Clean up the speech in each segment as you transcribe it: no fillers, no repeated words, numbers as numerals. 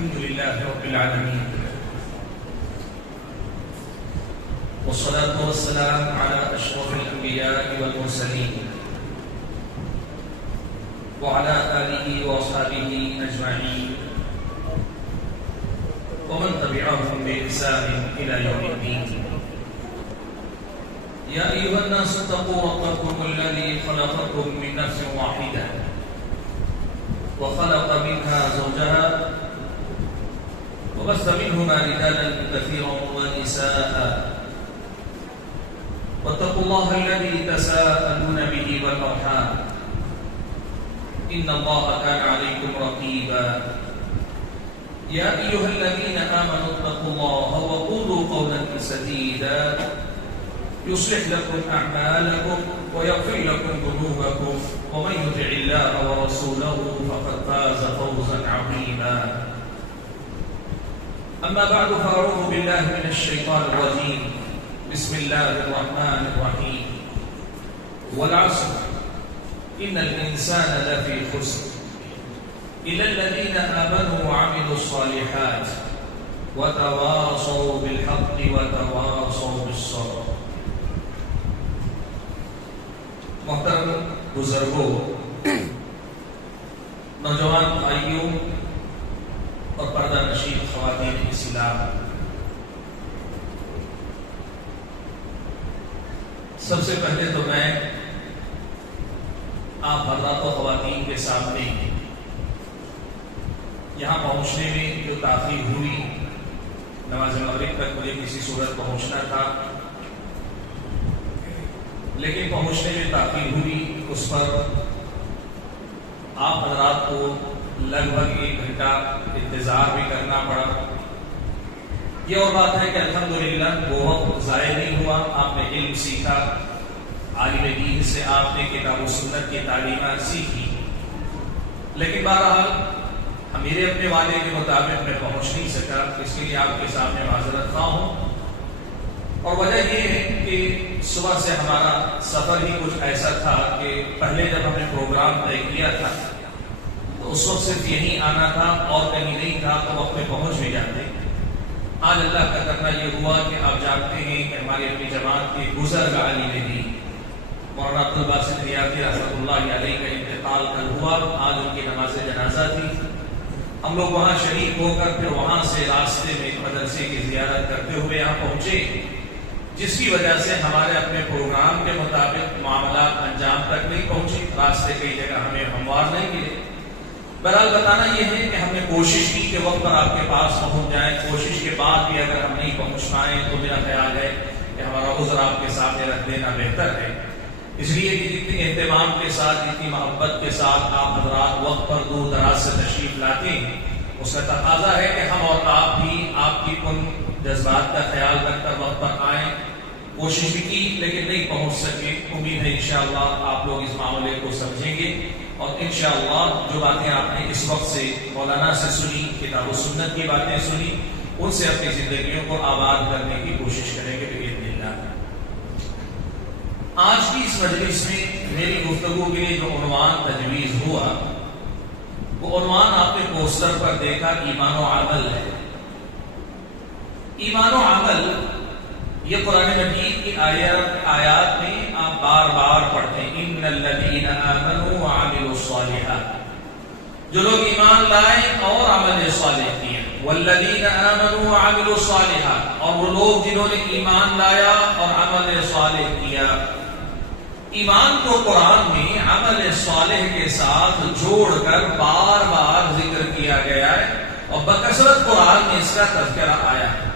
الحمد لله رب العالمين والصلاة والسلام على أشرف الأنبياء والمرسلين وعلى آله وأصحابه أجمعين ومن تبعهم بإحسان إلى يوم الدين. يا أيها الناس اتقوا ربكم الذي خلقكم من نفس واحدة وخلق منها زوجها وبث منهما رجالا كثيرا ونساء واتقوا الله الذي تساءلون به والأرحام إن الله كان عليكم رقيبا. يا أيها الذين آمنوا اتقوا الله وقولوا قولا سديدا يصلح لكم أعمالكم ويغفر لكم ذنوبكم ومن يطع الله ورسوله فقد فاز فوزا عظيما. أما بعد فأعوذ بالله من الشيطان الرجيم. بسم الله الرحمن الرحيم. والعصر إن الإنسان لفي خسر إلا الذين آمنوا وعملوا الصالحات وتواصوا بالحق وتواصوا بالصبر. محترم بزرگوں، نوجوان بھائیوں اور پردہ نشین خواتین اسلام، سب سے پہلے تو میں آپ حضرات و خواتین کے سامنے یہاں پہنچنے میں جو تاخیر ہوئی، نماز مغرب تک مجھے کسی صورت پہنچنا تھا لیکن پہنچنے میں تاخیر ہوئی، اس پر آپ حضرات کو لگ بھگ 1 گھنٹہ انتظار بھی کرنا پڑا. یہ اور بات ہے کہ الحمدللہ وہ وقت ضائع نہیں ہوا، آپ نے علم سیکھا، عالم دین سے آپ نے کتاب و سنت کی تعلیمات سیکھی، لیکن بہرحال میرے اپنے وعدے کے مطابق میں پہنچ نہیں سکا، اس کے لیے آپ کے سامنے معذرت خواہ ہوں. اور وجہ یہ ہے کہ صبح سے ہمارا سفر ہی کچھ ایسا تھا کہ پہلے جب ہم نے پروگرام طے کیا تھا تو اس وقت صرف یہیں آنا تھا اور کہیں نہیں تھا، تو وقت میں پہنچ بھی جاتے. آج اللہ کا کرنا یہ ہوا کہ آپ جانتے ہیں کہ ہماری اپنی جماعت کے بزرگ عالم دین مولانا عبدالباسط ریاضی رحمۃ اللہ علیہ کا انتقال کل ہوا. آج ان کی نماز جنازہ تھی. ہم لوگ وہاں شریک ہو کر پھر وہاں سے راستے میں مدرسے کی زیارت کرتے ہوئے یہاں پہنچے، جس کی وجہ سے ہمارے اپنے پروگرام کے مطابق معاملات انجام تک نہیں پہنچے. راستے کئی جگہ ہمیں ہموار نہیں ملے. بہرحال بتانا یہ ہے کہ ہم نے کوشش کی کہ وقت پر آپ کے پاس پہنچ جائیں. کوشش کے بعد بھی اگر ہم نہیں پہنچ پائیں تو میرا خیال ہے کہ ہمارا عذر آپ کے سامنے رکھ دینا بہتر ہے، اس لیے کہ جتنی اہتمام کے ساتھ، جتنی محبت کے ساتھ آپ حضرات وقت پر دور دراز سے تشریف لاتے ہیں، اس کا تقاضا ہے کہ ہم اور آپ بھی آپ کی ان جذبات کا خیال رکھ کر وقت پر آئیں. کوشش بھی کی لیکن نہیں پہنچ سکے. امید ہے انشاءاللہ آپ لوگ اس معاملے کو سمجھیں گے اور انشاءاللہ جو باتیں آپ نے اس وقت سے مولانا سے سنی، کتاب و سنت کی باتیں سنی، ان سے اپنی زندگیوں کو آباد کرنے کی کوشش کریں گے بإذن اللہ. آج کی اس مجلس میں میری گفتگو کے لیے جو عنوان تجویز ہوا، وہ عنوان آپ نے پوسٹر پر دیکھا، ایمان و عمل ہے. ایمان و عمل یہ قرآن مجید کی آیات میں آپ بار بار پڑھتے ہیں. ان الذین آمنوا وعملوا الصالحات، جو لوگ ایمان لائے اور عمل صالح کیے. والذین آمنوا وعملوا الصالحات، اور وہ لوگ جنہوں نے ایمان لایا اور عمل صالح کیا. ایمان کو قرآن میں عمل صالح کے ساتھ جوڑ کر بار بار ذکر کیا گیا ہے اور بکثرت قرآن میں اس کا تذکرہ آیا ہے.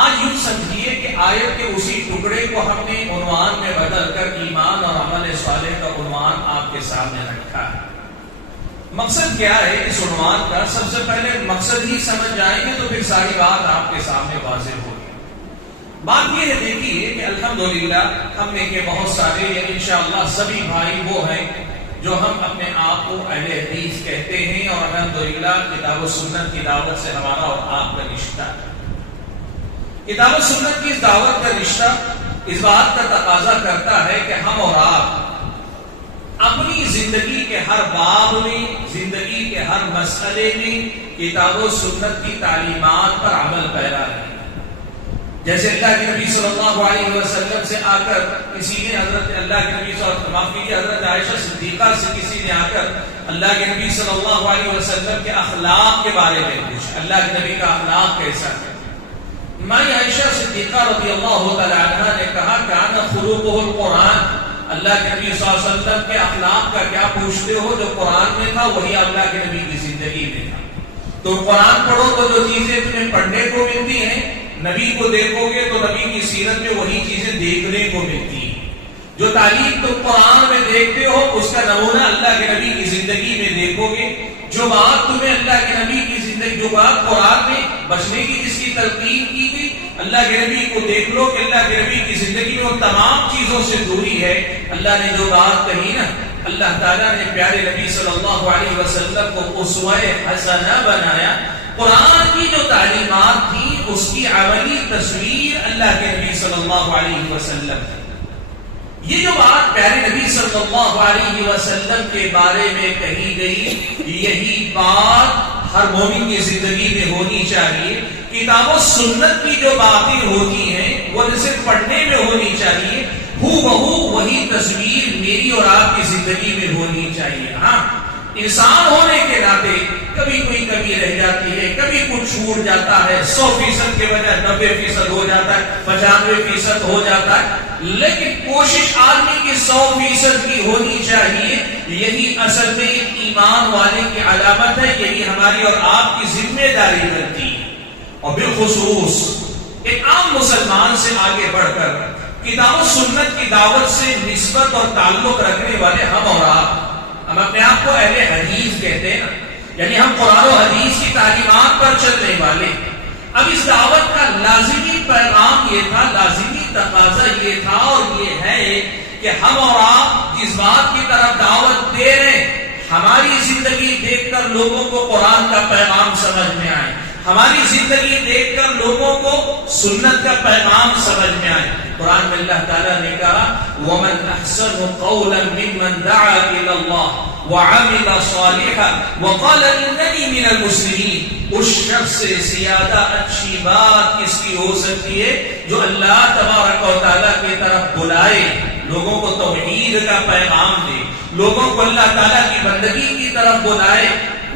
آج یوں سمجھیے کہ آیت کے اسی ٹکڑے کو ہم نے عنوان میں بدل کر ایمان اور عمل صالح کا عنوان آپ کے سامنے رکھا ہے. مقصد کیا ہے اس عنوان کا؟ سب سے پہلے مقصد ہی سمجھ جائیں گے تو پھر ساری بات آپ کے سامنے واضح ہوگی. بات یہ ہے دیکھیے کہ الحمدللہ ہم میں کے بہت سارے یا انشاءاللہ سبھی بھائی وہ ہیں جو ہم اپنے آپ کو اہل حدیث کہتے ہیں اور الحمدللہ کتاب و سنت کی دعوت سے ہمارا اور آپ کا رشتہ ہے. کتاب و سنت کی اس دعوت کا رشتہ اس بات کا تقاضا کرتا ہے کہ ہم اور آپ اپنی زندگی کے ہر باب میں، زندگی کے ہر مسئلے میں کتاب و سنت کی تعلیمات پر عمل پیرا رہے. جیسے اللہ کے نبی صلی اللہ علیہ وسلم سے آ کر کسی نے حضرت اللہ کے نبی حضرت عائشہ صدیقہ سے کسی نے آ کر اللہ کے نبی صلی اللہ علیہ وسلم کے اخلاق کے بارے میں پوچھا، اللہ کے نبی کا اخلاق کیسا ہے. ماں عائشہ صدیقہ رضی اللہ تعالی عنہا نے کہا کان خلقہ القرآن، اللہ کے نبی صلی اللہ علیہ وسلم کے اخلاق کا کیا پوچھتے ہو؟ جو قرآن میں تھا وہی اللہ کے نبی کی زندگی میں تھا. تو قرآن پڑھو تو جو چیزیں تمہیں پڑھنے کو ملتی ہیں، نبی کو دیکھو گے تو نبی کی سیرت میں وہی چیزیں دیکھنے کو ملتی ہیں. جو تعلیم تم قرآن میں دیکھتے ہو اس کا نمونہ اللہ کے نبی کی زندگی میں دیکھو گے. جو بات تمہیں اللہ کے نبی کی زندگی، جو بات قرآن میں بچنے کی جس کی تلقین کی گئی، اللہ کے نبی کو دیکھ لو کہ اللہ کے نبی کی زندگی میں وہ تمام چیزوں سے دوری ہے. اللہ نے جو بات کہی نا، اللہ تعالیٰ نے پیارے نبی صلی اللہ علیہ وسلم کو اسوہ حسنہ بنایا. قرآن کی جو تعلیمات تھی اس کی عملی تصویر اللہ کے نبی صلی اللہ علیہ وسلم. یہ جو بات پیارے نبی صلی اللہ علیہ وسلم کے بارے میں کہی گئی، یہی بات ہر مومن کی زندگی میں ہونی چاہیے. کتاب و سنت کی جو باتیں ہوتی ہیں وہ صرف پڑھنے میں ہونی چاہیے، بہو وہی تصویر میری اور آپ کی زندگی میں ہونی چاہیے. ہاں، انسان ہونے کے ناطے کبھی کوئی کمی رہ جاتی ہے، کبھی کچھ چھوٹ جاتا ہے. 100% کے بجائے 90% ہو جاتا ہے، 95% ہو جاتا ہے. لیکن کوشش آدمی کی 100% کی ہونی چاہیے. یہی اصل میں ایمان والے کی علامت ہے، یہی ہماری اور آپ کی ذمہ داری بنتی ہے. اور بالخصوص ایک عام مسلمان سے آگے بڑھ کر کتاب و سنت کی دعوت سے نسبت اور تعلق رکھنے والے ہم اور آپ، ہم اپنے آپ کو اہل حدیث کہتے ہیں نا، یعنی ہم قرآن و حدیث کی تعلیمات پر چلنے والے. اب اس دعوت کا لازمی پیغام یہ تھا، لازمی تقاضا یہ تھا اور یہ ہے کہ ہم اور آپ جس بات کی طرف دعوت دے رہے ہیں، ہماری زندگی دیکھ کر لوگوں کو قرآن کا پیغام سمجھ میں آئے، ہماری زندگی دیکھ کر لوگوں کو سنت کا پیغام سمجھ میں آئے. قرآن میں اللہ تعالیٰ نے کہا وَمَنْ أَحْسَنُ قَوْلًا مِّمَّنْ دَعَا إِلَى اللَّهِ وَعَمِلَ صَالِحًا وَقَالَ إِنَّنِي مِنَ الْمُسْلِمِينَ. اس شخص سے زیادہ اچھی بات کس کی ہو سکتی ہے جو اللہ تبارک و تعالیٰ کی طرف بلائے، لوگوں کو توحید کا پیغام دے، لوگوں کو اللہ تعالیٰ کی بندگی کی طرف بلائے.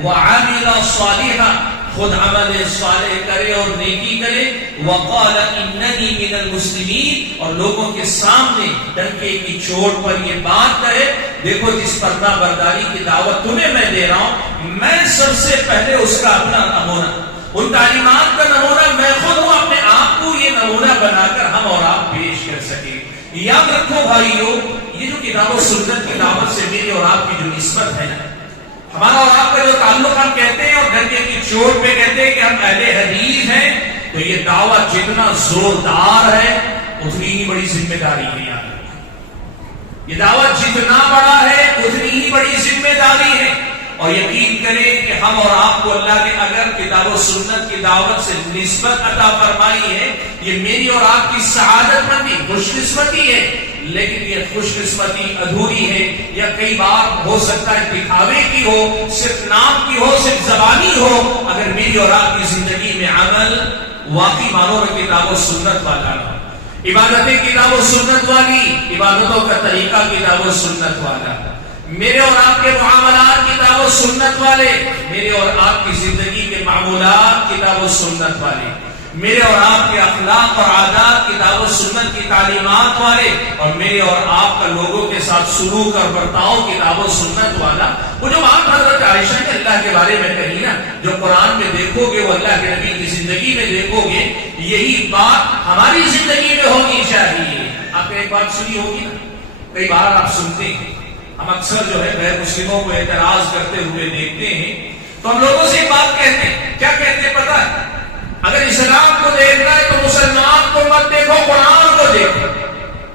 وَعَمِلَ صَالِحًا، خود عمل صالح کرے اور نیکی کرے. وقال اننی من المسلمین، اور لوگوں کے سامنے ڈنکے کی چوٹ پر یہ بات کرے، دیکھو جس پردہ برداری کی دعوت تمہیں میں دے رہا ہوں، میں سب سے پہلے اس کا اپنا نمونہ، ان تعلیمات کا نمونہ میں خود ہوں. اپنے آپ کو یہ نمونہ بنا کر ہم اور آپ پیش کر سکیں. یاد رکھو بھائیو، یہ جو کتاب و سنت کی دعوت سے میری اور آپ کی جو نسبت ہے نا، ہمارا اور آپ کا جو تعلق ہم کہتے ہیں اور ڈنڈے کی چوٹ پہ کہتے ہیں کہ ہم اہل حدیث ہیں، تو یہ دعوت جتنا زوردار ہے اتنی ہی بڑی ذمہ داری ہے. یہ دعوت جتنا بڑا ہے اتنی ہی بڑی ذمہ داری ہے. اور یقین کریں کہ ہم اور آپ کو اللہ نے اگر کتاب و سنت کی دعوت سے نسبت عطا فرمائی ہے، یہ میری اور آپ کی سعادت مندی، خوش قسمتی ہے. لیکن یہ خوش قسمتی ادھوری ہے، یا کئی بار ہو سکتا ہے دکھاوے کی ہو، صرف نام کی ہو، صرف زبانی ہو. اگر میری اور آپ کی زندگی میں عمل واقعی معنوں میں کتاب و سنت والا ہو، عبادتیں کتاب و سنت والی، عبادتوں کا طریقہ کتاب و سنت والا، میرے اور آپ کے معاملات کتاب و سنت والے، میرے اور آپ کی زندگی کے معمولات کتاب و سنت والے، میرے اور آپ کے اخلاق اور عادات کتاب و سنت کی تعلیمات والے، اور میرے اور آپ کا لوگوں کے ساتھ سلوک اور برتاؤ کتاب و سنت والا. وہ جو بات حضرت عائشہ نے اللہ کے بارے میں کہی نا، جو قرآن میں دیکھو گے وہ اللہ کے نبی کی زندگی میں دیکھو گے، یہی بات ہماری زندگی میں ہونی چاہیے. آپ نے ایک بات سنی ہوگی نا، کئی بار آپ سنتے ہیں، ہم اکثر جو ہے غیر مسلموں کو اعتراض کرتے ہوئے دیکھتے ہیں، تو ہم لوگوں سے ایک بات کہتے ہیں. کیا کہتے ہیں پتہ ہے؟ اگر اسلام کو دیکھنا ہے تو مسلمان کو مت دیکھو، قرآن کو دیکھو.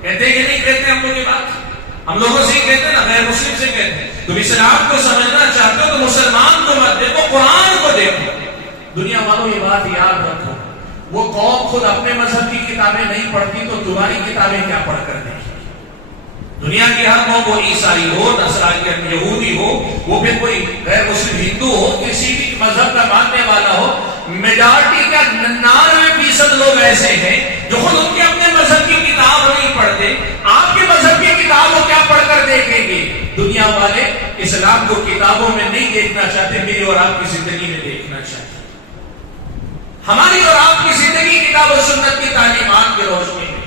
کہتے ہیں کہ نہیں کہتے ہم لوگ یہ بات؟ ہم لوگوں سے کہتے ہیں نا، غیر مسلم سے کہتے ہیں تم اسلام کو سمجھنا چاہتے ہو تو مسلمان کو مت دیکھو، قرآن کو دیکھو. دنیا والوں یہ بات یاد رکھو، وہ قوم خود اپنے مذہب کی کتابیں نہیں پڑھتی تو تمہاری کتابیں کیا پڑھ کر دیکھی؟ دنیا کی ہر قوم، وہ عیسائی ہو، نصرانی، یہودی ہو، وہ پھر کوئی غیر مسلم ہندو ہو، کسی بھی مذہب کا ماننے والا ہو، میجارٹی کا 99% لوگ ایسے ہیں جو خود ان کے اپنے مذہب کی کتاب نہیں پڑھتے. آپ کے مذہب کی کتاب کو کیا پڑھ کر دیکھیں گے؟ دنیا والے اسلام کو کتابوں میں نہیں دیکھنا چاہتے، میری اور آپ کی زندگی میں دیکھنا چاہتے. ہماری اور آپ کی زندگی کتاب و سنت کی تعلیمات کی روشنی میں،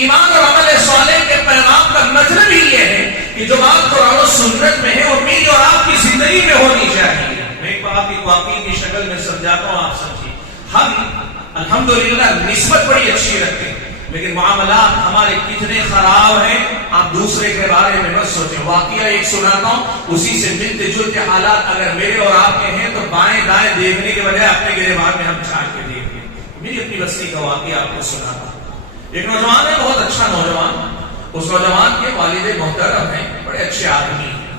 ایمان اور عمل صالح کے پیغام کا مطلب ہی یہ ہے کہ جو بات قرآن و سنت میں ہے وہ میری اور آپ کی زندگی میں ہونی چاہیے. میں ایک بات کی واقعی کی شکل میں سمجھاتا ہوں، آپ سمجھیے. ہم الحمدللہ نسبت بڑی اچھی رکھتے ہیں، لیکن معاملات ہمارے کتنے خراب ہیں آپ دوسرے کے بارے میں مت سوچیں. واقعہ ایک سناتا ہوں، اسی سے ملتے جلتے حالات اگر میرے اور آپ کے ہیں تو بائیں دائیں دیکھنے کے بجائے اپنے گریبان میں ہم چھانٹ کے دیکھیں. میری اپنی بستی کا واقعہ آپ کو سناتا ہوں. ایک نوجوان ہے، بہت اچھا نوجوان. اس نوجوان کے والد محترم ہیں، بڑے اچھے آدمی ہیں.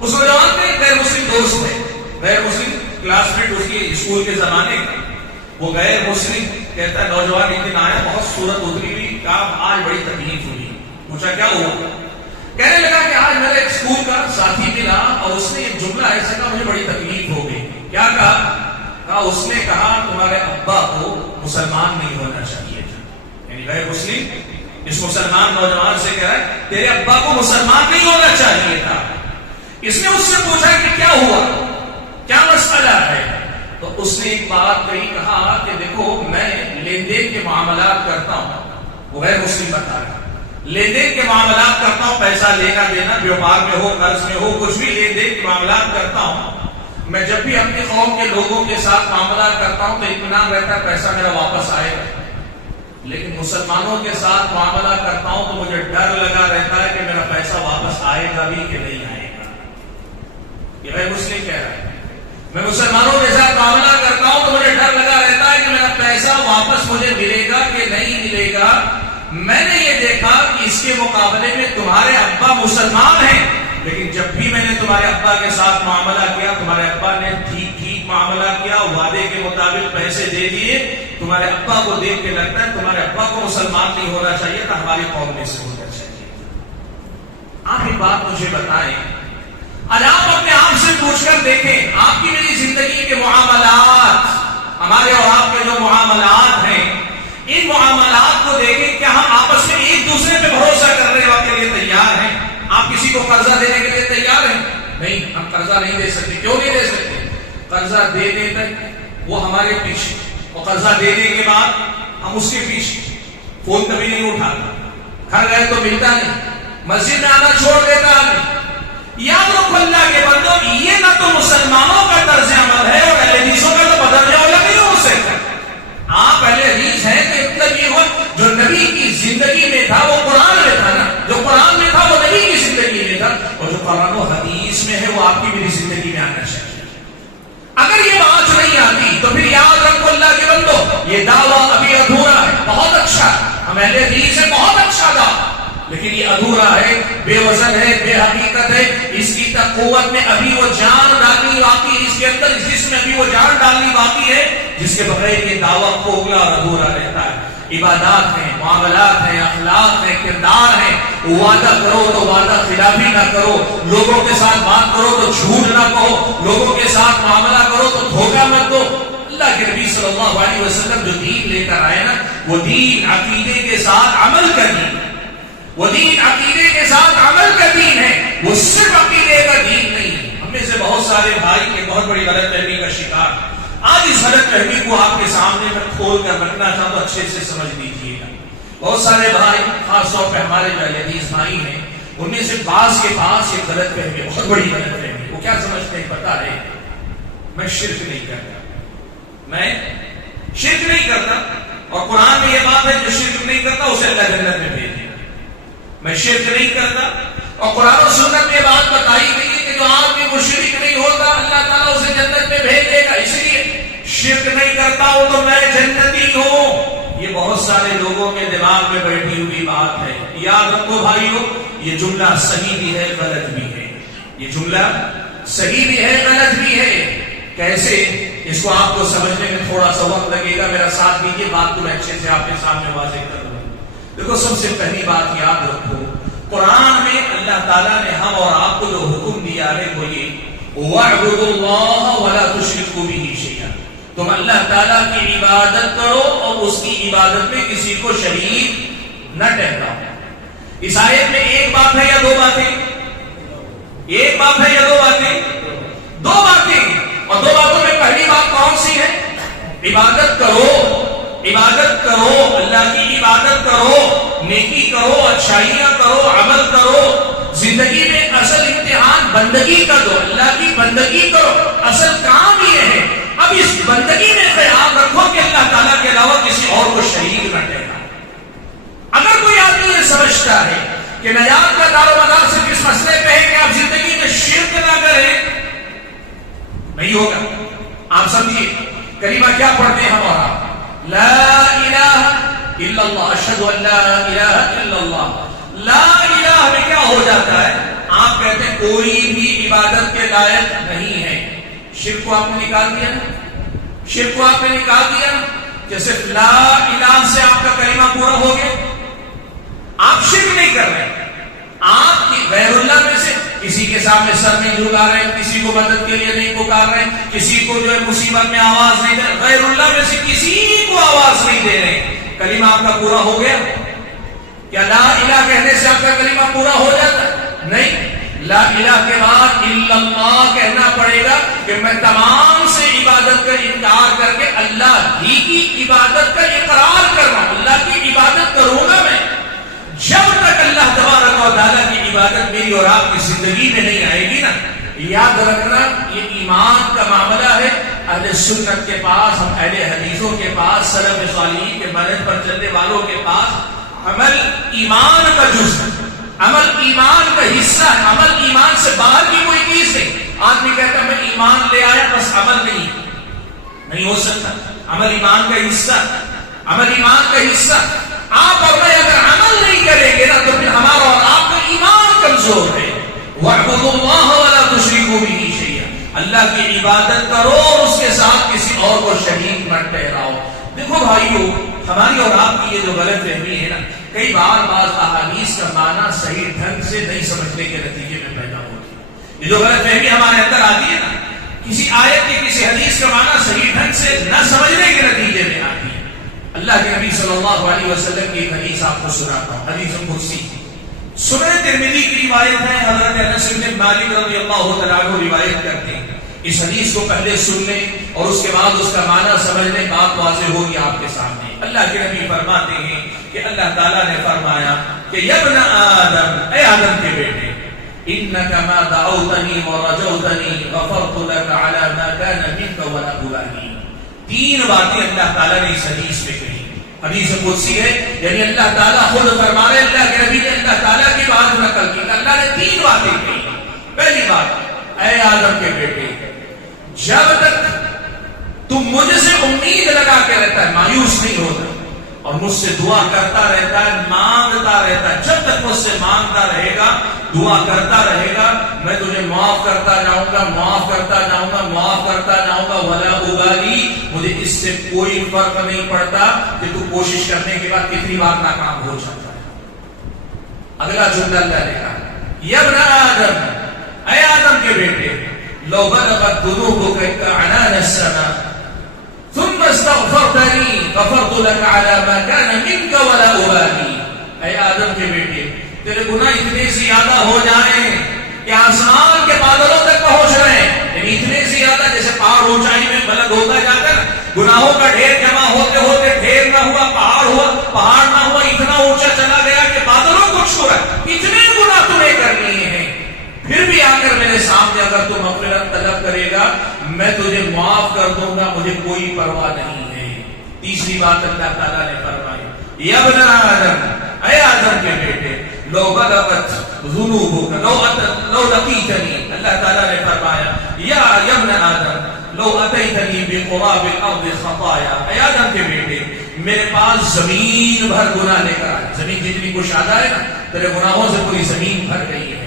اس نوجوان کا ایک غیر مسلم دوست ہے، غیر مسلم کلاس میٹ اس کی اسکول کے زمانے کا. وہ غیر مسلم کہتا ہے نوجوان ایک دن آیا، بہت صورت اتری ہوئی، کہا آج بڑی تکلیف ہوئی. پوچھا کیا ہوا؟ کہنے لگا کہ آج میرا ایک اسکول کا ساتھی ملا اور اس نے ایک جملہ ایسا کہا مجھے بڑی تکلیف ہو گئی. کیا کہا؟ اس نے کہا تمہارے ابا کو مسلمان نہیں ہونا چاہیے تھا. یعنی غیر مسلم اس مسلمان نوجوان سے کہہ رہا ہے تیرے ابا کو مسلمان نہیں ہونا چاہیے تھا. اس نے اس سے پوچھا کہ کیا ہوا، کیا مسئلہ ہے؟ تو اس نے ایک بات کہی، کہا کہ دیکھو میں لین دین کے معاملات کرتا ہوں. وہ غیر مسلم بتا رہا لین دین کے معاملات کرتا ہوں، پیسہ لینا دینا، بیوپار میں ہو، قرض میں ہو، کچھ بھی لین دین کے معاملات کرتا ہوں. میں جب بھی اپنی قوم کے لوگوں کے ساتھ معاملات کرتا ہوں تو اطمینان رہتا ہے پیسہ میرا واپس آئے گا. لیکن مسلمانوں کے ساتھ معاملہ کرتا ہوں تو مجھے ڈر لگا رہتا ہے کہ میرا پیسہ واپس آئے گا بھی کہ نہیں آئے گا. یہ غیر مسلم کہہ رہا ہے میں مسلمانوں کے ساتھ معاملہ کرتا ہوں تو مجھے ڈر لگا رہتا ہے کہ میرا پیسہ واپس مجھے ملے گا کہ نہیں ملے گا. میں نے یہ دیکھا کہ اس کے مقابلے میں تمہارے ابا مسلمان ہیں، لیکن جب بھی میں نے تمہارے ابا کے ساتھ معاملہ کیا تمہارے ابا نے ٹھیک ٹھیک معاملہ کیا، وعدے کے مطابق پیسے دے دیے. تمہارے ابا کو دیکھ کے لگتا ہے تمہارے ابا کو مسلمان نہیں ہونا چاہیے تھا، ہماری قوم میں سے ہونا چاہیے. آپ یہ بات مجھے بتائیں، آج آپ اپنے آپ سے پوچھ کر دیکھیں آپ کی میری زندگی کے معاملات، ہمارے اور آپ کے جو معاملات ہیں، ان معاملات کو دیکھیں کیا ہم آپس میں ایک دوسرے پہ بھروسہ کرنے کے لیے تیار ہیں؟ آپ کسی کو قرضہ دینے کے لیے تیار ہیں؟ نہیں، ہم قرضہ نہیں دے سکتے. کیوں نہیں دے سکتے؟ قرضہ دینے تک وہ ہمارے پیچھے، اور قرضہ دینے کے بعد ہم اس کے پیچھے. فون کبھی نہیں اٹھاتا، گھر گئے تو ملتا نہیں، مسجد میں آنا چھوڑ دیتا نہیں. یاد رکھو اللہ کے بندو، یہ نہ تو مسلمانوں کا طرز عمل ہے اور اہل حدیثوں کا تو بدرجہ اولا نہیں ہو سکتا. آپ اہل حدیث ہیں تو مطلب یہ ہو جو نبی کی زندگی میں تھا وہ قرآن میں تھا نا، جو قرآن میں تھا وہ نبی کی زندگی میں تھا، اور جو قرآن و حدیث میں ہے وہ آپ کی میری زندگی میں آنا چاہیے. اگر یہ بات نہیں آتی تو پھر یاد رکھو اللہ کے بندو یہ دعویٰ ابھی ادھورا ہے. بہت اچھا ہم اہل حدیث ہیں، بہت اچھا دعویٰ، لیکن یہ ادھورا ہے، بے وزن ہے، بے حقیقت ہے. اس کی قوت میں ابھی وہ جان ڈالنی باقی ہے، اس کے اندر اس جسم میں ابھی وہ جان ڈالنی باقی ہے جس کے بغیر یہ دعویٰ کھوکھلا اور ادھورا رہتا ہے. عبادات ہیں، معاملات ہیں، اخلاق ہیں، کردار ہیں. وعدہ کرو تو وعدہ خلافی نہ کرو، لوگوں کے ساتھ بات کرو تو جھوٹ نہ کہو، لوگوں کے ساتھ معاملہ کرو تو دھوکہ مت دو. اللہ کے نبی صلی اللہ علیہ وسلم جو دین لے کر آئے نا، وہ دین عقیدے کے ساتھ عمل کا دین، وہ دین عقیدے کے ساتھ عمل کا دین ہے، وہ صرف عقیدے کا دین نہیں ہے. ہم میں سے بہت سارے بھائی ایک بہت بڑی غلط فہمی کا شکار. آج اس غلط فہمی کو آپ کے سامنے میں کھول کر رکھنا چاہتا تو اچھے سے سمجھ لیجیے گا. بہت سارے بھائی، خاص طور پہ ہمارے جو حدیث بھائی ہیں، ان میں سے بعض کے پاس ایک غلط فہمی، بہت بڑی غلط فہمی. وہ کیا سمجھتے ہیں پتا ہے؟ میں شرک نہیں کرتا، میں شرک نہیں کرتا، اور قرآن میں یہ بات ہے جو شرک نہیں کرتا اسے اللہ جنت میں بھیج دے گا. میں شرک نہیں کرتا، اور قرآن و سنت میں یہ بات بتائی گئی ہے کہ جو آدمی مشرک نہیں ہوتا اللہ تعالیٰ اسے جنت میں بھیج دے گا. اس لیے شرک نہیں کرتا ہوں تو میں جنتی ہوں. یہ بہت سارے لوگوں کے دماغ میں بیٹھی ہوئی بات ہے. یاد رکھو بھائیو، یہ جملہ صحیح بھی ہے، غلط بھی ہے. یہ جملہ صحیح بھی ہے، غلط بھی ہے. کیسے؟ اس کو آپ کو سمجھنے میں تھوڑا سا وقت لگے گا، میرا ساتھ دیجیے، بات کو میں اچھے سے آپ کے سامنے واضح کر دوں. دیکھو، سب سے پہلی بات یاد رکھو، قرآن میں اللہ تعالیٰ نے ہم اور آپ کو جو حکم دیا ہے وہ یہ وَاعْبُدُوا اللَّهَ وَلَا تُشْرِكُوا بِهِ شَيْئًا، تم اللہ تعالیٰ کی عبادت کرو اور اس کی عبادت میں کسی کو شریک نہ ٹھہراؤ۔ اس آیت میں ایک بات ہے یا دو باتیں؟ ایک بات ہے یا دو باتیں؟ دو باتیں، اور دو باتوں میں پہلی بات کون سی ہے؟ عبادت کرو، عبادت کرو، اللہ کی عبادت کرو، نیکی کرو، اچھائیاں کرو، عمل کرو۔ زندگی میں اصل امتحان بندگی کا دو، اللہ کی بندگی کرو، اصل کام یہ ہے۔ اب اس بندگی میں خیال رکھو کہ اللہ تعالیٰ کے علاوہ کسی اور کو شریک نہ ٹھہراؤ۔ اگر کوئی آدمی یہ سمجھتا ہے کہ نجات کا دار و مدار صرف اس مسئلے پہ ہے کہ آپ زندگی میں شرک نہ کریں، نہیں ہوگا۔ آپ سمجھیے کلمہ کیا پڑھتے ہیں ہم اور آپ؟ لا الہ الا اللہ، اشہد ان لا الہ الا اللہ۔ لا الہ میں کیا ہو جاتا ہے؟ آپ کہتے ہیں کوئی بھی عبادت کے لائق نہیں ہے۔ شرک کو آپ نے نکال دیا نا، شرک کو آپ نے نکال دیا کہ صرف لا الہ سے آپ کا کلمہ پورا ہو گیا۔ آپ شرک نہیں کر رہے، آپ کی غیر اللہ میں سے کسی کے سامنے سر نہیں جھکا رہے، کسی کو مدد کے لیے نہیں پکار رہے، کسی کو جو ہے مصیبت میں آواز نہیں دے رہے، غیر اللہ میں سے کسی کو آواز نہیں دے رہے، کلمہ آپ کا پورا ہو گیا؟ کیا لا الہ کہنے سے آپ کا کلمہ پورا ہو جاتا ہے؟ نہیں، لا الہ کے بعد الا اللہ کہنا پڑے گا کہ میں تمام سے عبادت کا انکار کر کے اللہ ہی کی عبادت کا اقرار کر رہا ہوں، اللہ کی عبادت کروں گا میں۔ جب تک اللہ تبارک و تعالیٰ کی عبادت میری اور آپ کی زندگی میں نہیں آئے گی نا، یاد رکھنا یہ ایمان کا معاملہ ہے۔ اہل سنت کے پاس، ہم اہل حدیثوں کے پاس، سلف صالحین کے منہج پر چلنے والوں کے پاس عمل ایمان کا جز ہے، عمل ایمان کا حصہ ہے، عمل ایمان سے باہر کی کوئی چیز نہیں۔ آدمی کہتا ہے میں ایمان لے آیا بس عمل نہیں ہو سکتا۔ عمل ایمان کا حصہ، عمل ایمان کا حصہ۔ آپ اور میں اگر عمل نہیں کریں گے نا تو پھر ہمارا اور آپ کا ایمان کمزور ہے۔ وَاعْبُدُوا اللَّهَ وَلَا تُشْرِكُوا بِهِ شَيْئًا، اللہ کی عبادت کرو اور اس کے ساتھ کسی اور کو شریک مت ٹھہراؤ۔ دیکھو بھائیو، ہماری اور آپ کی یہ جو غلط فہمی ہے نا، کئی بار بعض احادیث کا معنی صحیح ڈھنگ سے نہیں سمجھنے کے نتیجے میں پیدا ہوتی ہے۔ یہ جو غلط فہمی ہمارے اندر آتی ہے نا، کسی آیت کی کسی حدیث کا معنی صحیح ڈھنگ سے نہ سمجھنے کے نتیجے میں آتی ہے۔ اللہ کے نبی صلی اللہ علیہ وسلم کی ایک حدیث آپ کو سناتا ہوں، حدیث قدسی، سنن ترمذی کی روایت ہے، حضرت انس بن مالک رضی اللہ تعالیٰ عنہ روایت کرتے ہیں۔ اس حدیث کو پہلے سن لیں اور اس کے بعد اس کا معنی سمجھ لیں، بات واضح ہوگی آپ کے سامنے۔ اللہ کے نبی فرماتے ہیں کہ اللہ تعالیٰ نے فرمایا کہ یا ابن آدم، اے آدم کے بیٹے، انک ما دعوتنی ورجوتنی غفرت لک علی ما کان منک ولا ابالی۔ تین باتیں اللہ تعالیٰ نے اس حدیث میں کہی، حدیث قدسی ہے، یعنی اللہ تعالیٰ خود فرما رہے، اللہ کے نبی نے اللہ تعالیٰ کی بات نقل کی، اللہ نے تین باتیں کہی۔ پہلی بات، اے آدم کے بیٹے، جب تک تم مجھ سے امید لگا کے رہتا ہے، مایوس نہیں ہوتا اور مجھ سے دعا کرتا رہتا ہے، مانگتا رہتا ہے، جب تک مجھ سے مانگتا رہے گا، دعا کرتا رہے گا، میں تجھے معاف کرتا جاؤں گا، معاف کرتا جاؤں گا، معاف کرتا جاؤں گا، ولا ابالی، مجھے اس سے کوئی فرق نہیں پڑتا کہ تو کوشش کرنے کے بعد کتنی بار ناکام ہو جاتا ہے۔ اگلا جملہ اللہ نے کہا، یا ابن آدم، اے آدم کے بیٹے، لو بلغت ذنوبك كعنان السماء ثم استغفرتني غفرت لك على ما كان منك ولا ابالي۔ اے آدم کے بیٹے، تیرے گناہ اتنے زیادہ ہو جائیں کہ آسمان کے بادلوں تک پہنچ رہے ہیں، یعنی اتنے زیادہ جیسے پہاڑ اونچائی میں بلند ہوتا جاتا ہے، گناہوں کا ڈھیر جمع ہوتے ہوتے ڈھیر نہ ہوا، پہاڑ نہ ہوا، اتنا اونچا چلا گیا کہ بادلوں کو چھو رہا ہے۔ اتنے گناہ تمہیں کر لیے ہیں، پھر بھی آ کر میرے سامنے اگر تم مغفرت طلب کرے گا، میں تجھے معاف کر دوں گا، مجھے کوئی پرواہ نہیں ہے۔ تیسری بات اللہ تعالیٰ نے فرمائی، یا ابن آدم، اے آدم کے بیٹے، لو بلغت ذنوبک لو لقیتنی، اللہ تعالیٰ نے فرمایا یا ابن آدم لو اتیتنی بقراب الارض خطایا، اے آدم کے بیٹے، میرے پاس زمین بھر گناہ لے کر آئے، زمین جتنی کشادہ ہے نا، تیرے گناہوں سے پوری زمین بھر گئی ہے،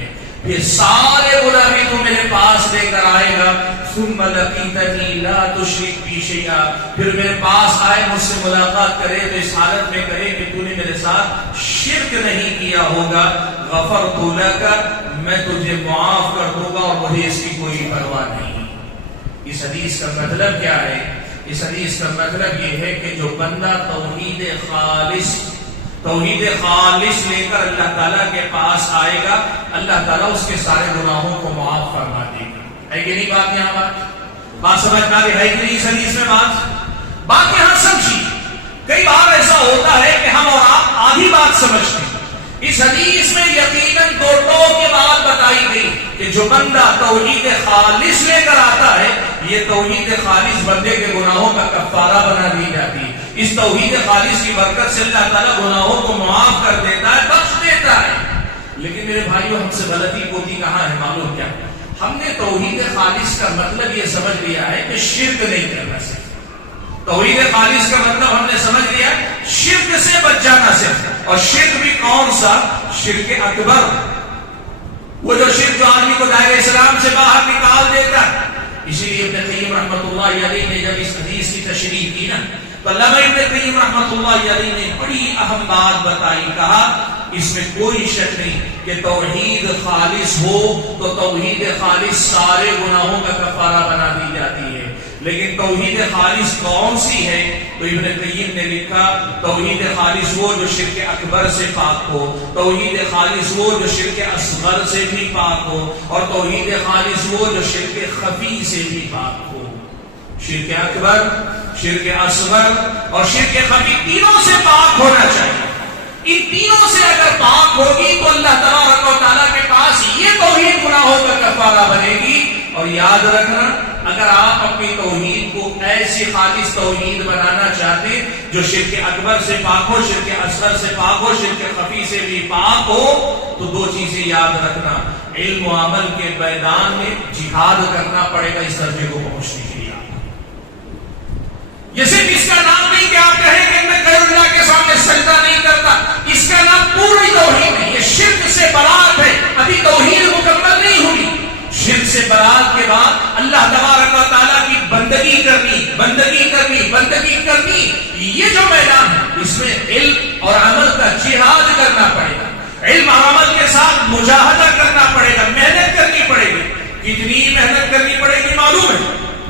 یہ سارے گناہ بھی تو میرے پاس لے کر آئے گا، ثم لقیتنی لا تشرک بی شیئا، پھر میرے پاس آئے، مجھ سے ملاقات کرے تو اس حالت میں کرے کہ تو نے میرے ساتھ شرک نہیں کیا ہوگا، غفرت لك، میں تجھے معاف کر دوں گا اور مجھے اس کی کوئی پرواہ نہیں۔ اس حدیث کا مطلب کیا ہے؟ اس حدیث کا مطلب یہ ہے کہ جو بندہ توحید خالص لے کر اللہ تعالیٰ کے پاس آئے گا، اللہ تعالیٰ اس کے سارے گناہوں کو معاف فرما دے گا۔ ہے کہ نہیں بات یہاں بات سمجھ میں آ گئی ہے کہ نہیں؟ اس حدیث میں بات یہاں سمجھی۔ کئی بار ایسا ہوتا ہے کہ ہم اور آپ آدھی بات سمجھتے ہیں۔ اس حدیث میں یقیناً دو کے بات بتائی گئی کہ جو بندہ توحید خالص لے کر آتا ہے، یہ توحید خالص بندے کے گناہوں کا کفارہ بنا دی جاتی ہے۔ اس توحید خالص کی برکت سے اللہ تعالیٰ گناہوں کو معاف کر دیتا ہے، بخش دیتا ہے۔ لیکن میرے بھائیوں، ہم سے غلطی ہوتی کہاں ہے معلوم کیا؟ ہم نے توحید خالص کا مطلب یہ سمجھ لیا ہے کہ شرک نہیں کرنا صرف۔ توحید خالص کا مطلب ہم نے سمجھ لیا شرک سے بچ جانا صرف، اور شرک بھی کون سا؟ شرک اکبر، وہ جو شرک جو آدمی کو دائرہ اسلام سے باہر نکال دیتا ہے۔ اسی لیے ابن قیم رحمۃ اللہ علیہ نے جب اس حدیث کی تشریح کی نا، تو علامہ ابن قیم رحمۃ اللہ علیہ نے بڑی اہم بات بتائی، کہا اس میں کوئی شک نہیں کہ توحید خالص ہو تو توحید خالص سارے گناہوں کا کفارہ بنا دی جاتی ہے۔ لیکن توحید خالص کون سی ہے؟ تو ابن قیم نے لکھا توحید خالص وہ جو شرک اکبر سے پاک ہو، توحید خالص وہ جو شرک اصغر سے بھی پاک ہو، اور توحید خالص وہ جو شرک خفی سے بھی پاک ہو۔ شرک اکبر، شرک اصغر اور شرک خفی تینوں سے پاک ہونا چاہیے۔ ان تینوں سے اگر پاک ہوگی تو اللہ تبارک و تعالیٰ کے پاس یہ توحید گناہوں کا کفارہ بنے گی۔ اور یاد رکھنا، اگر آپ اپنی توحید کو ایسی خالص توحید بنانا چاہتے جو شرک اکبر سے پاک ہو، شرک اصغر سے پاک ہو، شرک خفی سے بھی پاک ہو، تو دو چیزیں یاد رکھنا، علم و عمل کے میدان میں جہاد کرنا پڑے گا اس درجے کو پہنچنے کے لیے۔ یہ صرف اس کا نام نہیں کہ آپ کہیں کہ میں غیر اللہ کے سامنے سجدہ نہیں کرتا، اس کا نام پوری توحید ہے۔ یہ شرک سے برات ہے، ابھی توحید مکمل نہیں ہوئی۔ شرک سے برات کے بعد اللہ تبارک و تعالیٰ کی بندگی کرنی، یہ جو میدان ہے اس میں علم اور عمل کا جہاد کرنا پڑے گا۔ علم اور عمل کے ساتھ مجاہدہ کرنا پڑے گا، محنت کرنی پڑے گی۔ کتنی محنت کرنی پڑے گی معلوم ہے؟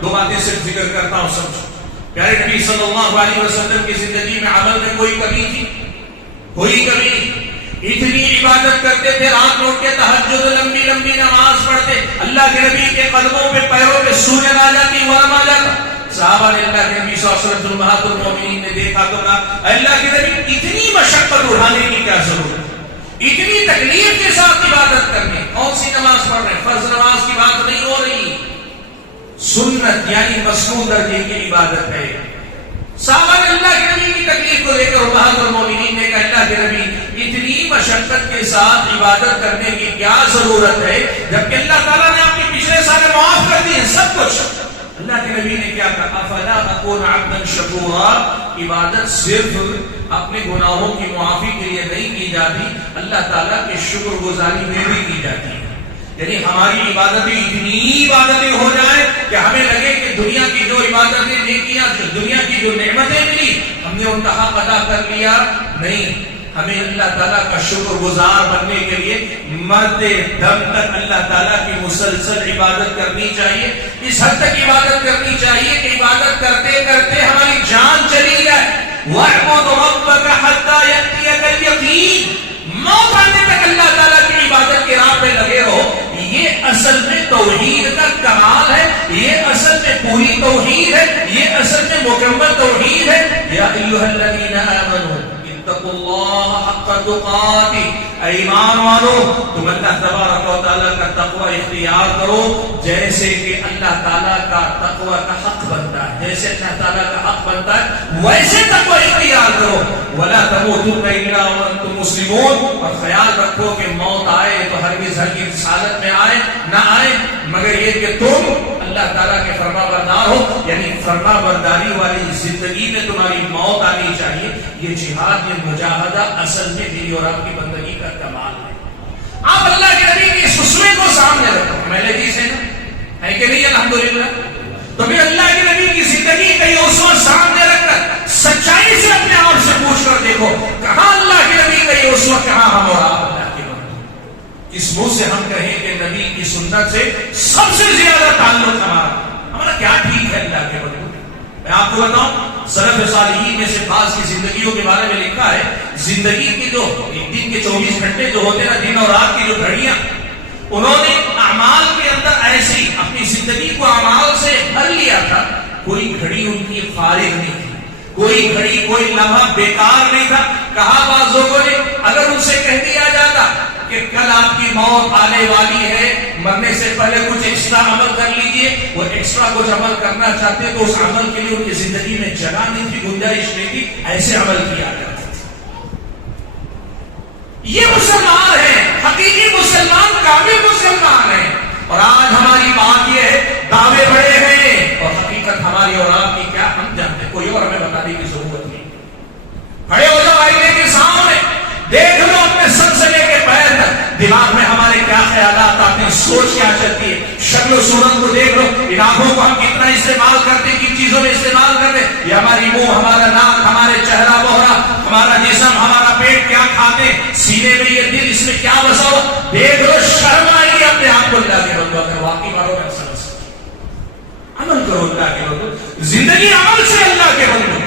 دو باتیں صرف ذکر کرتا ہوں، سمجھو۔ پیارے نبی صلی اللہ علیہ وسلم کی زندگی میں عمل میں کوئی کمی تھی؟ کوئی کمی نہیں۔ اتنی عبادت کرتے تھے، رات کو اٹھ کے تہجد، لمبی لمبی نماز پڑھتے، اللہ کے نبی کے قدموں پہ پیروں پہ سورج آ جاتی، ورم آ جاتا۔ صحابہ نے اللہ کے نبی صلی اللہ علیہ وسلم امہات المومنین نے دیکھا تو کہا اللہ کے نبی اتنی مشقت اٹھانے کی کیا ضرورت، اتنی تکلیف کے ساتھ عبادت کرنے؟ کون سی نماز پڑھ رہے ہیں؟ فرض نماز کی بات نہیں ہو رہی، سنت یعنی مسنون درجے کی عبادت ہے۔ صحابہ نے اللہ کے نبی کی تکلیف کو لے کر امہات المومنین نے کہا اللہ کے نبی اتنی مشقت کے ساتھ عبادت کرنے کی کیا ضرورت ہے، جبکہ اللہ تعالیٰ نے آپ کے پچھلے سارے معاف کر دیے سب کچھ۔ اللہ کے نبی نے کیا کہا افلا اکون عبدا شکورا، عبادت صرف اپنے گناہوں کی معافی کے لیے نہیں کی جاتی، اللہ تعالیٰ کے شکر گزاری میں بھی کی جاتی ہے۔ یعنی ہماری عبادتیں اتنی عبادتیں ہو جائیں کہ ہمیں لگے کہ دنیا کی جو عبادتیں نیکیاں، دنیا کی جو نعمتیں ملی ہم نے ان کا حق ادا کر لیا، نہیں، ہمیں اللہ تعالیٰ کا شکر گزار بننے کے لیے مرتے دم تک اللہ تعالیٰ کی مسلسل عبادت کرنی چاہیے۔ اس حد تک عبادت کرنی چاہیے کہ عبادت کرتے کرتے ہماری جان چلی جائے۔ وَاعْبُدْ رَبَّكَ حَتَّى يَأْتِيَكَ الْيَقِينُ، موت آنے تک اللہ تعالیٰ کی عبادت کے راہ پہ لگے رہو۔ یہ اصل میں توحید کا کمال ہے، یہ اصل میں پوری توحید ہے، یہ اصل میں مکمل توحید ہے۔ یا ایھا الذین آمنوا اتقوا اللہ حق تقاتہ، اے ایمان والو تم اللہ تبارک و تعالیٰ کا تقوی اختیار کرو جیسے کہ اللہ تعالیٰ کا تقوی کا حق بنتا ہے، جیسے اللہ تعالیٰ کا حق بنتا ہے ویسے تقوی اختیار کرو۔ ولا تموتن الا وانتم مسلمون، اور خیال رکھو کہ موت آئے تو ہرگز ہرگز حالت میں آئے نہ آئے مگر یہ کہ تم اللہ تعالیٰ کے فرما بردار ہو، یعنی فرما برداری والی زندگی میں تمہاری موت آنی چاہیے۔ یہ جہاد، یہ مجاہدہ اصل میں میری اور آپ کی بندگی کا کمال ہے۔ آپ اللہ کے نبی کی اس اسوے کو سامنے رکھو، پہلے چیز ہے نا، ہے کہ نہیں؟ الحمدللہ۔ تو پھر اللہ کے نبی کی زندگی کا یہ اسوہ سامنے رکھ کر سچائی سے اپنے آپ سے پوچھ کر دیکھو کہاں اللہ کے نبی کا یہ اسوہ، کہاں ہم اور آپ اللہ کے بندے۔ منہ سے ہم کہیں کہ نبی کی سنت سے سب سے زیادہ تعلق ہمارا کیا ٹھیک ہے اللہ کے بندوں. میں آپ کو بتاؤں سلف صالحین میں سے بعض کی زندگیوں کے بارے میں لکھا ہے, زندگی کے جو ایک دن کے 24 گھنٹے جو ہوتے نا, دن اور رات کی جو گھڑیاں, انہوں نے اعمال کے اندر ایسی اپنی زندگی کو اعمال سے بھر لیا تھا, کوئی گھڑی ان کی فارغ نہیں تھی, کوئی گھڑی کوئی لمحہ بیکار نہیں تھا. کہا بعض لوگوں نے اگر ان سے کہہ دیا جاتا کہ کل آپ کی موت آنے والی ہے, مرنے سے پہلے کچھ ایکسٹرا عمل کر لیجئے, وہ ایکسٹرا کچھ عمل کرنا چاہتے تو اس عمل کے لیے ان کی زندگی میں جگہ نہیں تھی, گنجائش نہیں تھی, ایسے عمل کیا کرتے تھے. یہ مسلمان ہیں, حقیقی مسلمان, کامل مسلمان ہیں. اور آج ہماری بات یہ ہے دعوے بڑے ہیں اور حقیقت ہماری اور آپ کی کیا ہم جانتے ہیں, کوئی اور ہمیں بتانے کی ضرورت نہیں. کھڑے ہو جاؤ آئینے کے سامنے, دیکھ لو اپنے سر سے لے کے پیر تک دماغ میں ہمارے کیا خیالات آتے ہیں, سوچ کیا چلتی ہے, شکل و صورت کو دیکھ لو, ان آنکھوں کو ہم کتنا استعمال کرتے ہیں, کن چیزوں میں استعمال کرتے ہیں, یہ ہماری منہ, ہمارا ناک, ہمارے چہرہ بہرا, ہمارا جسم, ہمارا پیٹ کیا کھاتے, سینے میں یہ دل, اس میں کیا بسا ہو, دیکھ لو, شرم آئے گی اپنے آپ کو اللہ کے بندوں. اگر واقعی مارو میں سمجھ عمل کرو اللہ کے بندوں, زندگی عمل سے اللہ کے بندوں.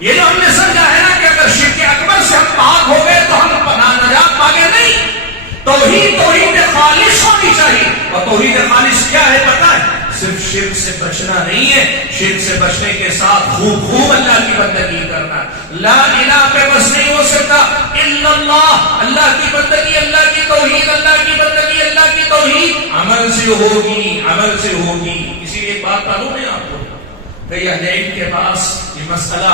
یہ جو ہم نے سمجھا ہے نا کہ اگر شرک اکبر سے ہم پاک ہو گئے تو ہم نجات پا گئے, نہیں. توحید خالص ہونی چاہیے. اور توحید خالص کیا ہے پتہ ہے, صرف شرک سے بچنا نہیں ہے, شرک سے بچنے کے ساتھ خوب اللہ کی بندگی کرنا. لا الہ پہ بس نہیں ہو سکتا الا اللہ, اللہ کی بندگی, اللہ کی توحید, اللہ کی بندگی, اللہ کی توحید عمل سے ہوگی, عمل سے ہوگی. اسی لیے ایک بات معلوم ہے آپ کو, کئی اہل علم کے پاس یہ مسئلہ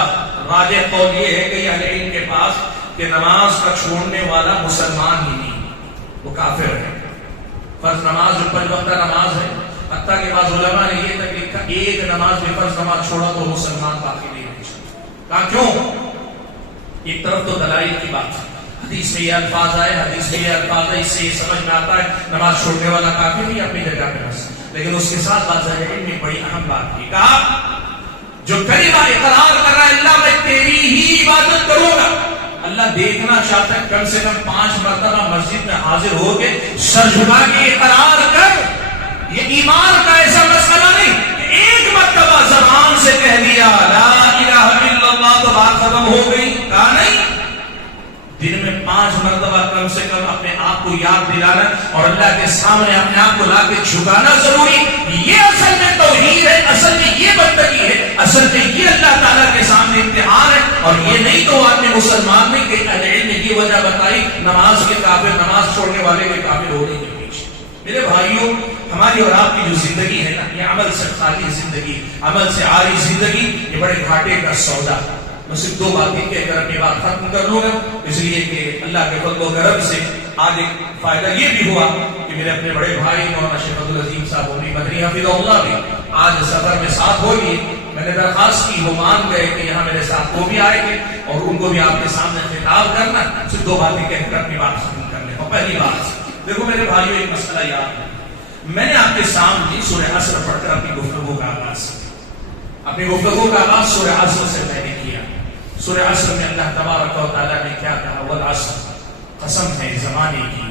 راجح قول یہ ہے, کئی اہل علم کے پاس کہ نماز کا چھوڑنے والا مسلمان ہی نہیں, وہ کافر ہے. فرض نماز جو 5 وقتہ نماز ہے, حتیٰ کہ بعض علماء نے یہ تک لکھا ایک نماز میں فرض نماز چھوڑا تو مسلمان باقی نہیں رہ سکتا. کہا کیوں؟ ایک طرف تو دلائل کی بات ہے, حدیث میں یہ الفاظ آئے, حدیث میں یہ الفاظ ہے, اس سے یہ سمجھ میں آتا ہے نماز چھوڑنے والا کافر نہیں, اپنی جگہ پہ بس. لیکن اس کے ساتھ بعض علم نے بڑی اہم بات کی, کہا جو کلمہ اقرار کر رہا ہے اللہ میں تیری ہی عبادت کروں گا, اللہ دیکھنا چاہتا ہے کم سے کم 5 مرتبہ مسجد میں حاضر ہو کے سر جھکا کے اقرار کر. یہ ایمان کا ایسا مسئلہ نہیں کہ ایک مرتبہ زبان سے کہہ دیا لا الہ الا اللہ تو بات ختم ہو گئی. کہا نہیں, دن میں 5 مرتبہ کم سے کم اپنے آپ کو یاد دلانا اور اللہ کے سامنے اپنے آپ کو لا کے جھکانا ضروری. یہ اصل میں توحید ہے, اصل میں یہ بندگی ہے, اصل میں یہ اللہ تعالیٰ کے سامنے امتحان ہے. اور یہ نہیں تو آدمی مسلمان نے کہ اہل علم نے یہ وجہ بتائی نماز کے کافر, نماز چھوڑنے والے کے کافر ہونے کے پیچھے. میرے بھائیوں, ہماری اور آپ کی جو زندگی ہے نا, یہ عمل سے خالی زندگی, عمل سے عاری زندگی, یہ بڑے گھاٹے کا سودا. میں صرف 2 باتیں کہہ کر اپنی بات ختم کر لوں گا, اس لیے کہ اللہ کے فضل و کرم سے آج ایک فائدہ یہ بھی ہوا کہ میرے اپنے بڑے بھائی مولانا شیخ عبدالعظیم صاحب عمری مدنی حفظہ اللہ بھی آج سفر میں ساتھ ہوگی. میں نے درخواست کی, وہ مان گئے کہ یہاں میرے ساتھ وہ بھی آئے گے اور ان کو بھی آپ کے سامنے خطاب کرنا. صرف 2 باتیں کہہ کر اپنی بات ختم کر لیں. اور پہلی بات دیکھو میرے بھائیوں, ایک مسئلہ یاد ہے, میں نے آپ کے سامنے سورہ عصر پڑھ کر اپنی گفتگو کا آغاز سورہ عصر سے میں نے کیا. سورہ عصر میں اللہ تبارک و تعالیٰ نے کیا کہا, والعصر, قسم ہے زمانے کی,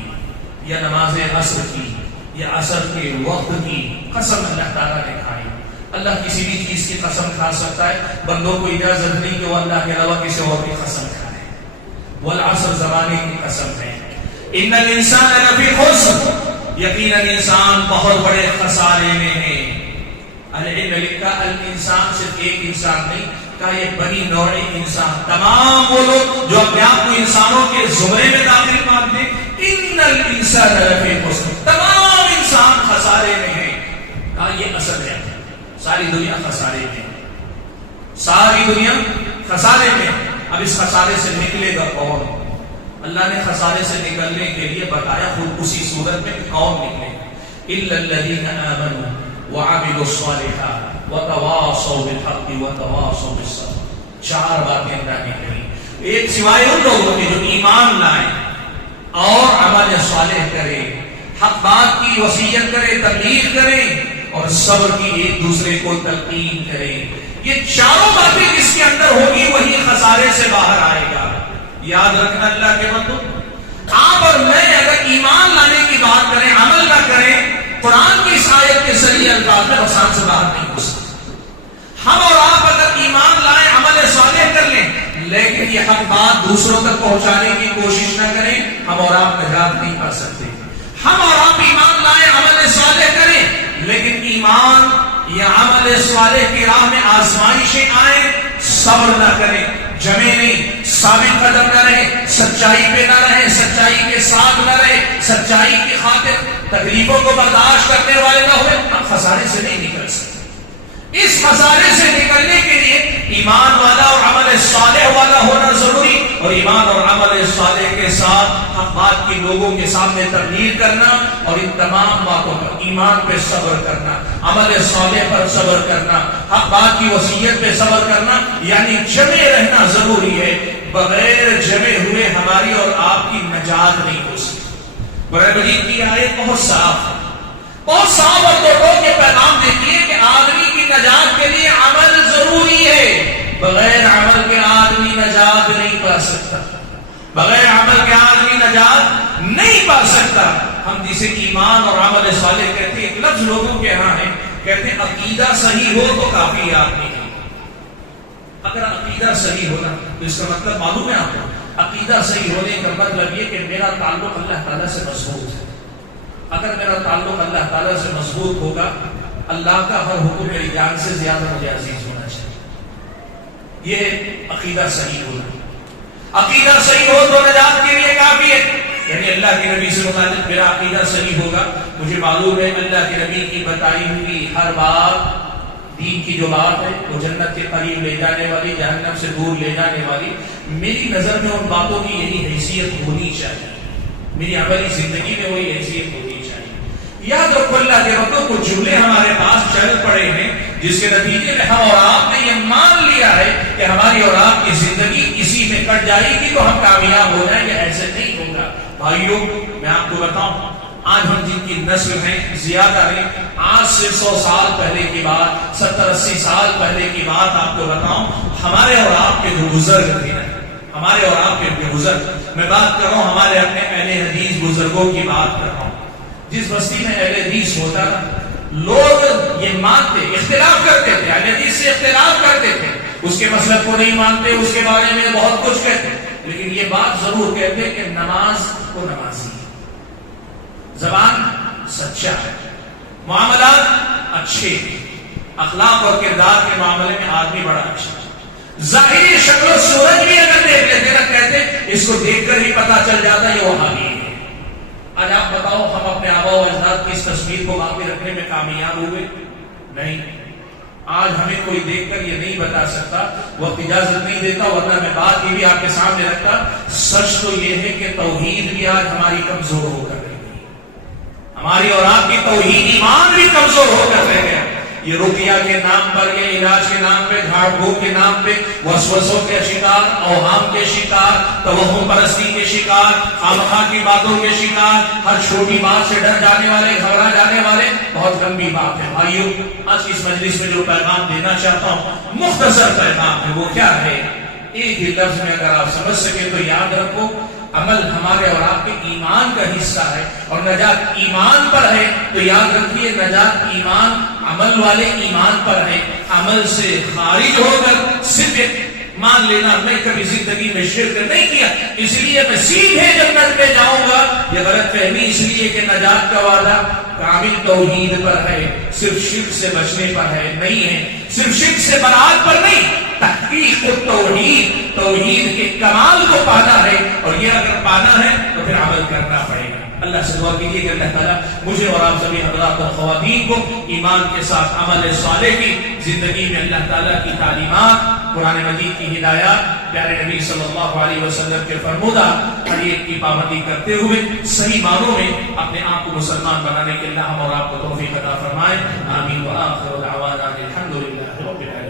یا نماز عصر کی, یا عصر کے وقت کی قسم اللہ تعالیٰ نے کھائی. اللہ کسی بھی چیز کی قسم کھا سکتا ہے, بندوں کو اجازت نہیں کہ وہ اللہ کے علاوہ کسی اور کی قسم کھائے. والعصر زمانے کی قسم ہے. ان الانسان لفی خسر, یقیناً انسان بہت بڑے خسارے میں ہے. العلم لکھا الانسان صرف ایک انسان نہیں, کہا یہ بنی نوع انسان, تمام وہ لوگ جو اپنے آپ کو انسانوں کے زمرے میں داخل مانتے ہیں. ان الانسان لفی خسر, تمام انسان خسارے میں ہے. کہا یہ اصل ہے, ساری دنیا خسارے میں, ساری دنیا خسارے میں. اب اس خسارے سے نکلے گا کون؟ اللہ نے خسارے سے نکلنے کے لیے بتایا, خود اسی صورت میں کون نکلے گا. الا الذين امنوا وعملوا الصالحات وتواصوا بالحق وتواصوا بالصبر. 4 باتیں اللہ نے کہی, ایک سوائے ان لوگوں کے جو ایمان لائیں اور عمل صالح کرے, حق بات کی وصیت کرے, تبلیغ کرے اور صبر کی ایک دوسرے کو تلقین کرے. یہ 4 باتیں جس کے اندر ہوگی وہی خسارے سے باہر آئے گا. یاد رکھنا اللہ کے بندو, آپ اور میں اگر ایمان لانے کی بات کریں عمل نہ کریں، قرآن کی اس آیت کے ذریعے الفاظ میں آسان سے باہر نہیں ہو سکتے۔ ہم اور آپ اگر ایمان لائیں، عمل صالح کر لیں، لیکن یہ حق بات دوسروں تک پہنچانے کی کوشش نہ کریں، ہم اور آپ نجات نہیں پا سکتے۔ ہم اور آپ ایمان لائیں، عمل صالح کریں، لیکن ایمان یا عمل صالح کی راہ میں آزمائشیں آئیں، صبر نہ کریں، جمے نہیں، ثابت قدم نہ رہیں، سچائی پہ نہ رہیں، سچائی کے ساتھ نہ رہیں، سچائی کی خاطر تکلیفوں کو برداشت کرنے والے نہ ہوئے، ہم خسارے سے نہیں نکل سکتے۔ اس خسارے سے نکلنے کے لیے ایمان والا اور عمل صالح والا ہونا ضروری، اور ایمان اور عمل صالح کے ساتھ حق بات کی لوگوں کے سامنے تبلیغ کرنا، اور ان تمام باتوں پر ایمان پہ صبر کرنا، عمل صالح پر صبر کرنا، حق بات کی وصیت پہ صبر کرنا، یعنی جمے رہنا ضروری ہے۔ بغیر جمے ہوئے ہماری اور آپ کی نجات نہیں ہو سکتی۔ قرآن مجید کی آیت بہت صاف ہے، بہت صاف اور توڑ کے پیغام دیتی ہے کہ آدمی کی نجات کے لیے عمل ضروری ہے۔ بغیر عمل کے آدمی نجات نہیں پا سکتا، بغیر عمل کے آدمی نجات نہیں پا سکتا۔ ہم جسے ایمان اور عمل صالح کہتے ہیں، ایک لفظ لوگوں کے ہاں ہے، کہتے ہیں عقیدہ صحیح ہو تو کافی آدمی ہے۔ اگر عقیدہ صحیح ہونا تو اس کا مطلب معلوم ہے آپ کو، عقیدہ صحیح ہونے کا مطلب یہ کہ میرا تعلق اللہ تعالیٰ سے مضبوط ہے۔ اگر میرا تعلق اللہ تعالیٰ سے مضبوط ہوگا، اللہ کا ہر حکم میری جان سے زیادہ مجھے عزیز ہونا چاہیے۔ یہ عقیدہ صحیح ہونا، عقیدہ صحیح ہو تو نجات کے لیے کافی ہے۔ یعنی اللہ کے نبی سے متعلق میرا عقیدہ صحیح ہوگا، مجھے معلوم ہے اللہ کے نبی کی بتائی ہوئی ہر بات، دین کی جو بات ہے وہ جنت کے قریب لے جانے والی، جہنم سے دور لے جانے والی، میری نظر میں ان باتوں کی یہی حیثیت ہونی چاہیے، میری عملی زندگی میں وہی حیثیت ہونی چاہیے۔ یاد رکھو اللہ کے بندوں، کچھ جملے ہمارے پاس چل پڑے ہیں جس کے نتیجے میں ہم اور آپ نے یہ مان لیا ہے کہ ہماری اور آپ کی زندگی اسی میں کٹ جائے گی تو ہم کامیاب ہو جائیں گے۔ ایسے نہیں ہوگا بھائیوں، میں آپ کو بتاؤں، آج ہم جن کی نسل ہیں زیادہ ہیں، آج سے 100 سال پہلے کی بات، 70-80 سال پہلے کی بات آپ کو بتاؤں، ہمارے اور آپ کے جو بزرگ تھے نا، ہمارے اور آپ کے جو بزرگ، میں بات کر رہا ہوں ہمارے اپنے اہل حدیث بزرگوں کی بات کر رہا ہوں۔ جس بستی میں اہل حدیث ہوتا نا، لوگ یہ مانتے، اختلاف کرتے تھے، اہل حدیث سے اختلاف کرتے تھے، اس کے مسلک کو نہیں مانتے، اس کے بارے میں بہت کچھ کہتے، لیکن یہ بات ضرور کہتے کہ نماز کو نمازی، زبان سچا ہے، معاملات اچھے ہیں، اخلاق اور کردار کے معاملے میں آدمی بڑا اچھا ہے، ظاہری شکل و صورت بھی اگر دیکھ لیتے نا، کہتے اس کو دیکھ کر ہی پتا چل جاتا یہ وہابی ہے۔ آج آپ بتاؤ، ہم اپنے آبا و اجداد کی اس تصویر کو باقی رکھنے میں کامیاب ہوئے؟ نہیں۔ آج ہمیں کوئی دیکھ کر یہ نہیں بتا سکتا، وقت اجازت نہیں دیتا، ورنہ میں بات یہ بھی آپ کے سامنے رکھتا۔ سچ تو یہ ہے کہ توحید بھی آج ہماری کمزور ہو کر رہی ہے، ہماری اور آپ کی توحید ایمان بھی کمزور ہو کر رہ گیا۔ یہ رقیہ کے نام پر، یہ علاج کے نام پہ، جھاڑ پھونک کے نام پہ وسوسوں کے شکار، اوہام کے شکار، توہم پرستی کے شکار، خامخواہ کی باتوں کے شکار، ہر چھوٹی بات سے ڈر جانے والے، گھبرا جانے والے، بہت لمبی بات ہے بھائیوں۔ آج اس مجلس میں جو پیغام دینا چاہتا ہوں، مختصر پیغام ہے، وہ کیا ہے؟ ایک ہی لفظ میں اگر آپ سمجھ سکیں تو یاد رکھو، عمل ہمارے اور آپ کے ایمان کا حصہ ہے، اور نجات ایمان پر ہے تو یاد رکھیے نجات ایمان عمل والے ایمان پر ہے۔ عمل سے خارج ہو کر صرف مان لینا میں کبھی زندگی میں شرک نہیں کیا اس لیے میں سیدھے جنت میں جاؤں گا، یہ غلط فہمی اس لیے کہ نجات کا وعدہ کامل توحید پر ہے، صرف شرک سے بچنے پر ہے نہیں ہے، صرف شرک سے برات پر نہیں، تحقیق توحید، توحید کے کمال کو پانا ہے، اور یہ اگر پانا ہے تو پھر عمل کرنا پڑے گا۔ اللہ سے دعا کیجیے کہ اللہ تعالیٰ مجھے اور آپ سبھی حضرات اور خواتین کو ایمان کے ساتھ عمل صالح کی زندگی میں اللہ تعالیٰ کی تعلیمات، قرآن مجید کی ہدایات، پیارے نبی صلی اللہ علیہ وسلم کے فرمودہ ہر ایک کی پابندی کرتے ہوئے صحیح معنوں میں اپنے آپ کو مسلمان بنانے کے اللہ ہم اور آپ کو توفیق عطا فرمائے۔ آمین۔ وآخر دعوانا الحمد للہ رب العالمین۔